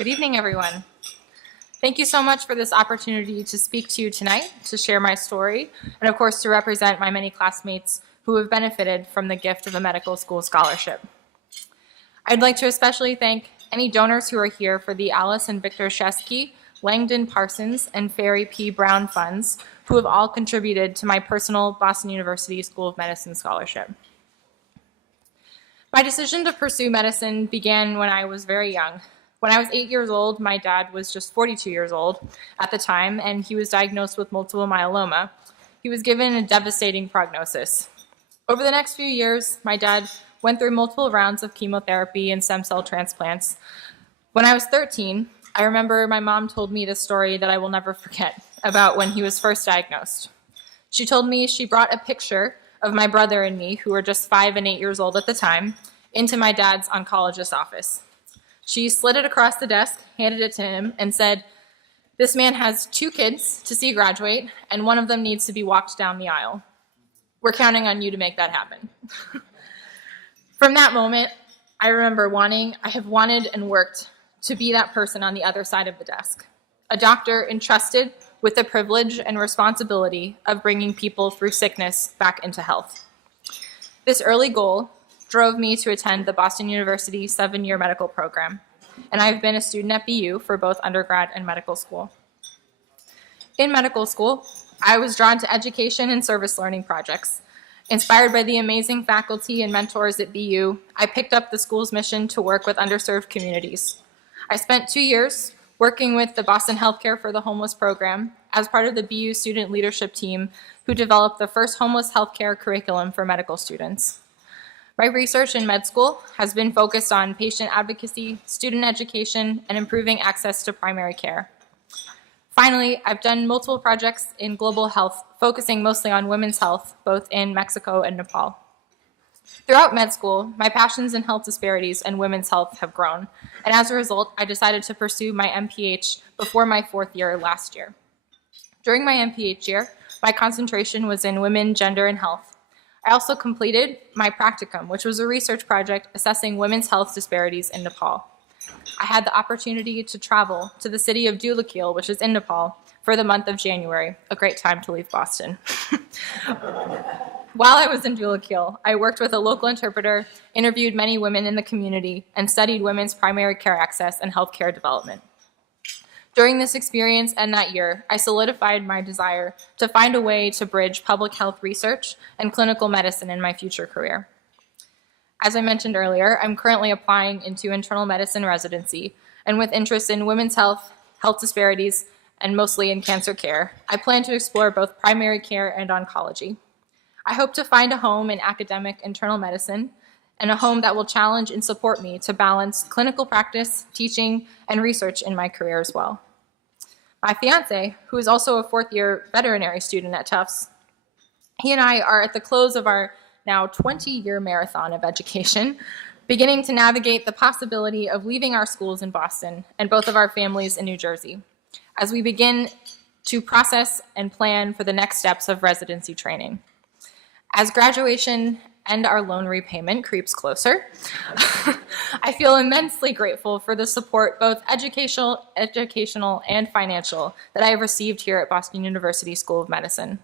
Good evening, everyone. Thank you so much for this opportunity to speak to you tonight, to share my story, and of course to represent my many classmates who have benefited from the gift of a medical school scholarship. I'd like to especially thank any donors who are here for the Alice and Victor Shesky, Langdon Parsons, and Ferry P. Brown funds, who have all contributed to my personal Boston University School of Medicine scholarship. My decision to pursue medicine began when I was very young. When I was 8 years old, my dad was just 42 years old at the time, and he was diagnosed with multiple myeloma. He was given a devastating prognosis. Over the next few years, my dad went through multiple rounds of chemotherapy and stem cell transplants. When I was 13, I remember my mom told me this story that I will never forget about when he was first diagnosed. She told me she brought a picture of my brother and me, who were just 5 and 8 years old at the time, into my dad's oncologist's office. She slid it across the desk, handed it to him, and said, "This man has 2 kids to see graduate, and one of them needs to be walked down the aisle. We're counting on you to make that happen." From that moment, I remember I have wanted and worked to be that person on the other side of the desk, a doctor entrusted with the privilege and responsibility of bringing people through sickness back into health. This early goal drove me to attend the Boston University 7-year medical program, and I've been a student at BU for both undergrad and medical school. In medical school, I was drawn to education and service learning projects. Inspired by the amazing faculty and mentors at BU, I picked up the school's mission to work with underserved communities. I spent 2 years working with the Boston Healthcare for the Homeless program as part of the BU student leadership team who developed the first homeless healthcare curriculum for medical students. My research in med school has been focused on patient advocacy, student education, and improving access to primary care. Finally, I've done multiple projects in global health, focusing mostly on women's health, both in Mexico and Nepal. Throughout med school, my passions in health disparities and women's health have grown, and as a result, I decided to pursue my MPH before my 4th year last year. During my MPH year, my concentration was in women, gender, and health. I also completed my practicum, which was a research project assessing women's health disparities in Nepal. I had the opportunity to travel to the city of Dhulakhel, which is in Nepal, for the month of January, a great time to leave Boston. While I was in Dhulakhel, I worked with a local interpreter, interviewed many women in the community, and studied women's primary care access and healthcare development. During this experience and that year, I solidified my desire to find a way to bridge public health research and clinical medicine in my future career. As I mentioned earlier, I'm currently applying into internal medicine residency, and with interest in women's health, health disparities, and mostly in cancer care, I plan to explore both primary care and oncology. I hope to find a home in academic internal medicine and a home that will challenge and support me to balance clinical practice, teaching, and research in my career as well. My fiance, who is also a 4th-year veterinary student at Tufts, he and I are at the close of our now 20-year marathon of education, beginning to navigate the possibility of leaving our schools in Boston and both of our families in New Jersey, as we begin to process and plan for the next steps of residency training. As graduation and our loan repayment creeps closer, I feel immensely grateful for the support, both educational and financial, that I have received here at Boston University School of Medicine.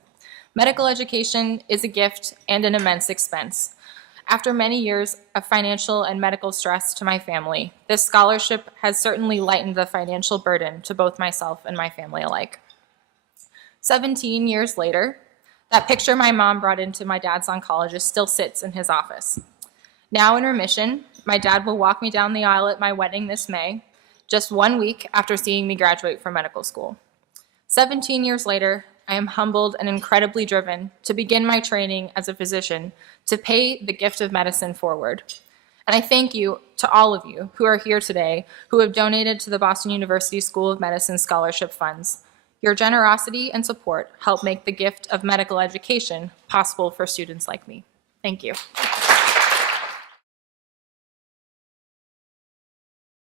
Medical education is a gift and an immense expense. After many years of financial and medical stress to my family, this scholarship has certainly lightened the financial burden to both myself and my family alike. 17 years later, that picture my mom brought into my dad's oncologist still sits in his office. Now in remission, my dad will walk me down the aisle at my wedding this May, just 1 week after seeing me graduate from medical school. 17 years later, I am humbled and incredibly driven to begin my training as a physician to pay the gift of medicine forward. And I thank you to all of you who are here today who have donated to the Boston University School of Medicine scholarship funds. Your generosity and support help make the gift of medical education possible for students like me. Thank you.